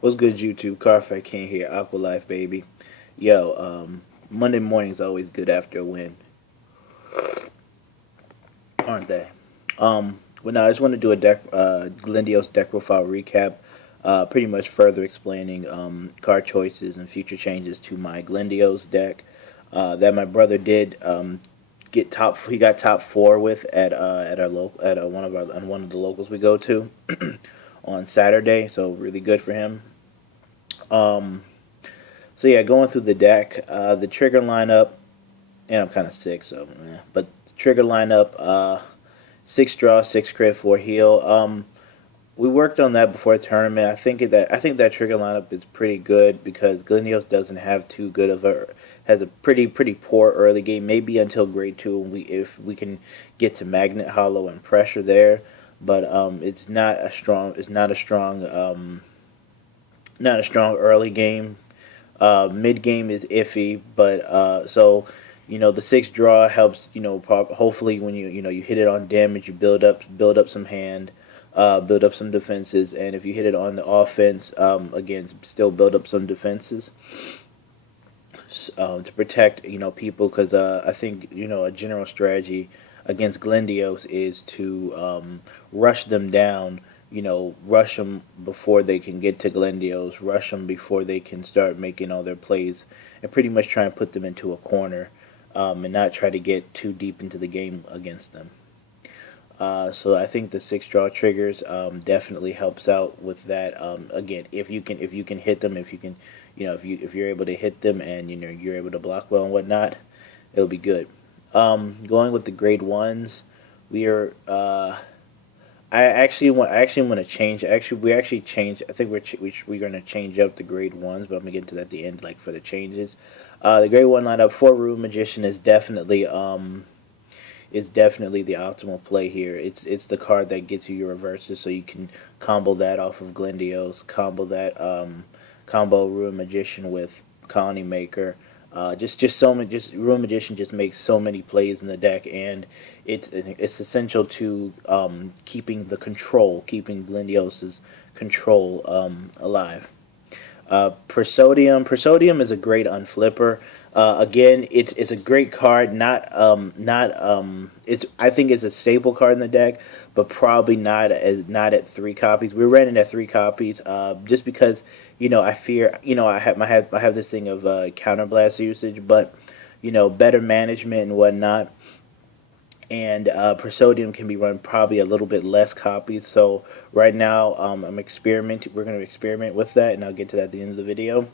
What's good, YouTube? Carfax King here, Aqua Life, baby. Yo, Monday mornings always good after a win, aren't they? Well, now I just want to do a Glendio's deck profile recap, pretty much further explaining card choices and future changes to my Glendio's deck that my brother did get top. He got top four with at our local one of the locals we go to on Saturday. So really good for him. Um, So yeah, going through the deck, the trigger lineup, and I'm kind of sick, so yeah. But the trigger lineup, six draw, six crit, four heal. We worked on that before the tournament. I think that trigger lineup is pretty good because Glenios doesn't have too good of a has a pretty poor early game. Maybe until grade two, and if we can get to Magnet Hollow and pressure there, but not a strong early game. Mid game is iffy, but the six draw helps. Hopefully when you hit it on damage, you build up some hand, build up some defenses, and if you hit it on the offense, again, still build up some defenses to protect people because I think a general strategy against Glendios is to rush them down. Rush them before they can get to Glendios, rush them before they can start making all their plays, and pretty much try and put them into a corner, and not try to get too deep into the game against them. So I think the six draw triggers definitely helps out with that. Again, if you can hit them, if you can, if you're able to hit them and you're able to block well and whatnot, it'll be good. Going with the grade ones, we are. I actually want to change. Actually, we actually changed. I think we're gonna change up the grade ones, but I'm gonna get to that at the end, like for the changes. The grade one lineup for Rune Magician is definitely the optimal play here. It's the card that gets you your reverses, so you can combo that off of Glendios, combo Ruin Magician with Colony Maker. Just so many. Just Ruin Magician just makes so many plays in the deck, and it's essential to keeping Glendios's control alive. Persodium is a great unflipper. Again, it's a great card. Not it's I think it's a staple card in the deck, but probably not at three copies. We ran it at three copies, just because I fear I have this thing of counterblast usage, but better management and whatnot, and Persodium can be run probably a little bit less copies. So right now, I'm experimenting. We're going to experiment with that, and I'll get to that at the end of the video.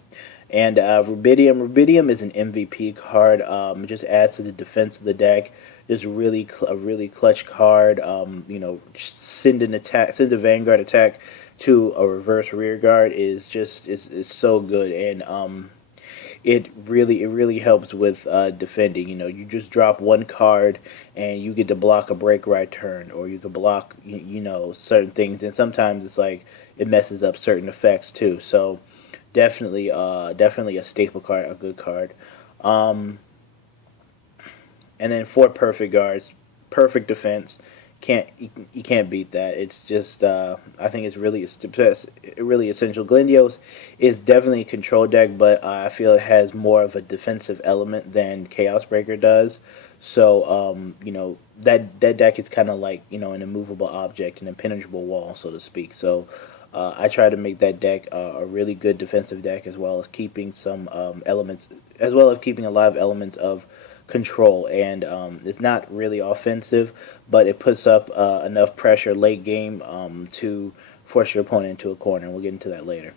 And Rubidium is an MVP card. It just adds to the defense of the deck. Just a really clutch card. Send a Vanguard attack to a reverse rear guard is so good, and it really helps with defending. You just drop one card and you get to block a break right turn, or you can block certain things, and sometimes it's like it messes up certain effects too. So definitely a staple card, a good card. Um, and then four perfect guards, perfect defense. You can't beat that. It's just I think it's really essential. Glendios is definitely a control deck, but I feel it has more of a defensive element than Chaos Breaker does. So that deck is kind of like an immovable object, an impenetrable wall, so to speak. So I try to make that deck a really good defensive deck, as well as keeping some elements, as well as keeping a lot of elements of control. And it's not really offensive, but it puts up enough pressure late game to force your opponent into a corner. We'll get into that later.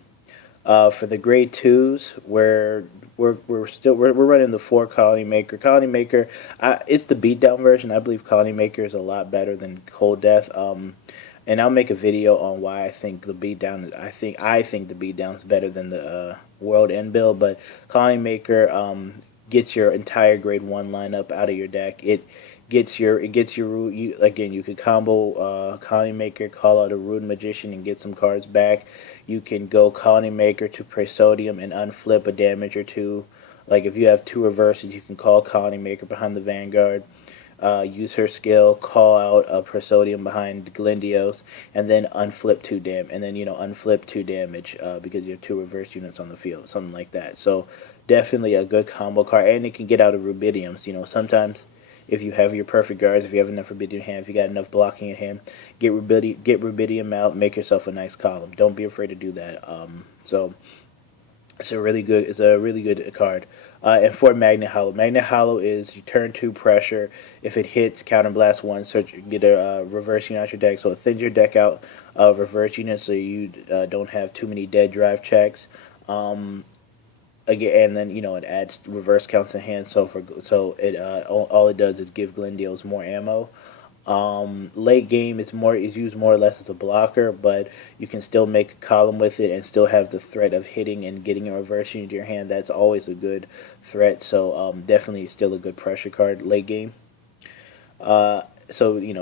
For the grade twos, where we're running the four Colony Maker. Colony Maker, it's the beatdown version. I believe Colony Maker is a lot better than Cold Death. And I'll make a video on why I think the beatdown. I think the beatdown is better than the World End build. But Colony Maker gets your entire grade one lineup out of your deck. It gets your again. You could combo Colony Maker, call out a Rune Magician, and get some cards back. You can go Colony Maker to Presodium and unflip a damage or two. Like if you have two reverses, you can call Colony Maker behind the Vanguard. use her skill, call out a Persodium behind Glindios, and then unflip and then unflip 2 damage because you have 2 reverse units on the field, something like that. So definitely a good combo card, and it can get out of Rubidiums. Sometimes if you have your perfect guards, if you have enough Rubidium in hand, if you got enough blocking in hand, get Rubidium out, make yourself a nice column. Don't be afraid to do that. So it's a really good card. And for Magnet Hollow is you turn 2 pressure. If it hits, counterblast 1, search, get a reverse unit out your deck. So it thins your deck out of reverse units, so you don't have too many dead drive checks. Again, and then it adds reverse counts in hand. So it all it does is give Glendios more ammo. Late game is used more or less as a blocker, but you can still make a column with it and still have the threat of hitting and getting a reverse unit to your hand. That's always a good threat. So definitely still a good pressure card late game. So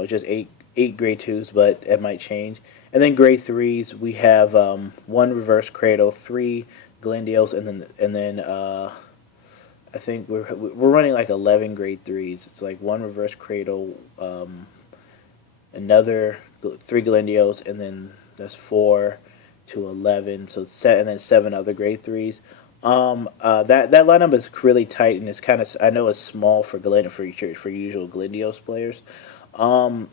just eight grade 2s, but it might change. And then grade 3s, we have 1 reverse cradle, 3 Glendios, and then I think we're running like 11 grade 3s. It's like 1 reverse cradle, another 3 Glendios, and then that's 4 to 11. So and then 7 other grade 3s. That lineup is really tight, and it's kind of, I know it's small for usual Glendios players. Um,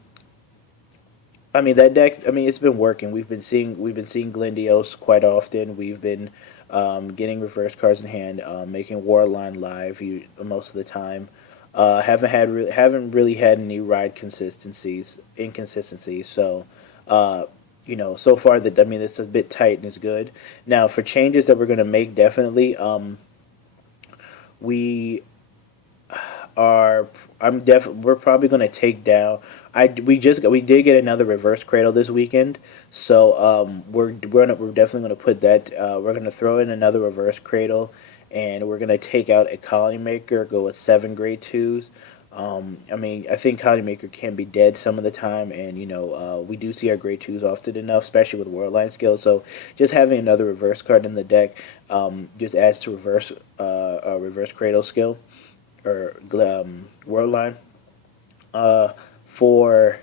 I mean that deck. I mean it's been working. We've been seeing Glendios quite often. We've been getting reverse cards in hand, making Warline live most of the time. Haven't really had any ride inconsistencies. So, so far that I mean it's a bit tight and it's good. Now for changes that we're gonna make, definitely, we are we're probably going to take down. We did get another reverse cradle this weekend, so we're definitely going to put that. We're going to throw in another reverse cradle, and we're going to take out a colony maker. Go with 7 grade 2s. I mean, I think colony maker can be dead some of the time, and we do see our grade 2s often enough, especially with Worldline skills. So just having another reverse card in the deck just adds to reverse cradle skill or Worldline. For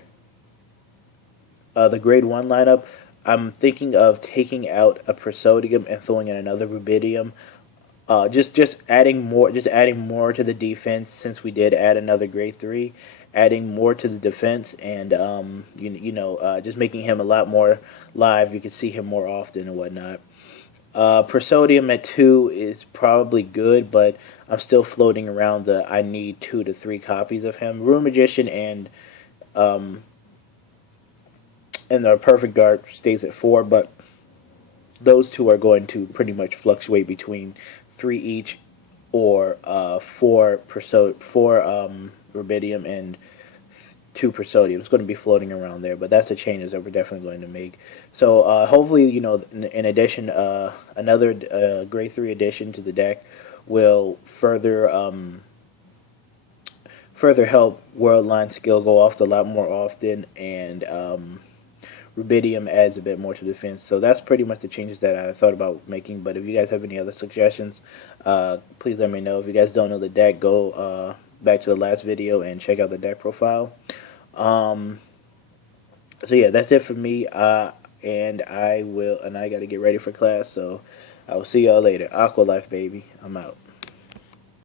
the grade 1 lineup, I'm thinking of taking out a Persodium and throwing in another Rubidium. Just adding more to the defense, since we did add another grade 3, adding more to the defense, and just making him a lot more live. You can see him more often and whatnot. Persodium at 2 is probably good, but I'm still floating around I need 2 to 3 copies of him. Room Magician um, and the Perfect Guard stays at 4, but those 2 are going to pretty much fluctuate between 3 each, or 4 Rubidium and 2 Persodium. It's going to be floating around there, but that's the changes that we're definitely going to make. So hopefully, in addition, another grade 3 addition to the deck will further help Worldline skill go off a lot more often, and Rubidium adds a bit more to defense. So that's pretty much the changes that I thought about making. But if you guys have any other suggestions, please let me know. If you guys don't know the deck, go back to the last video and check out the deck profile. So yeah, that's it for me. And I got to get ready for class. So I will see y'all later. Aqua Life, baby. I'm out.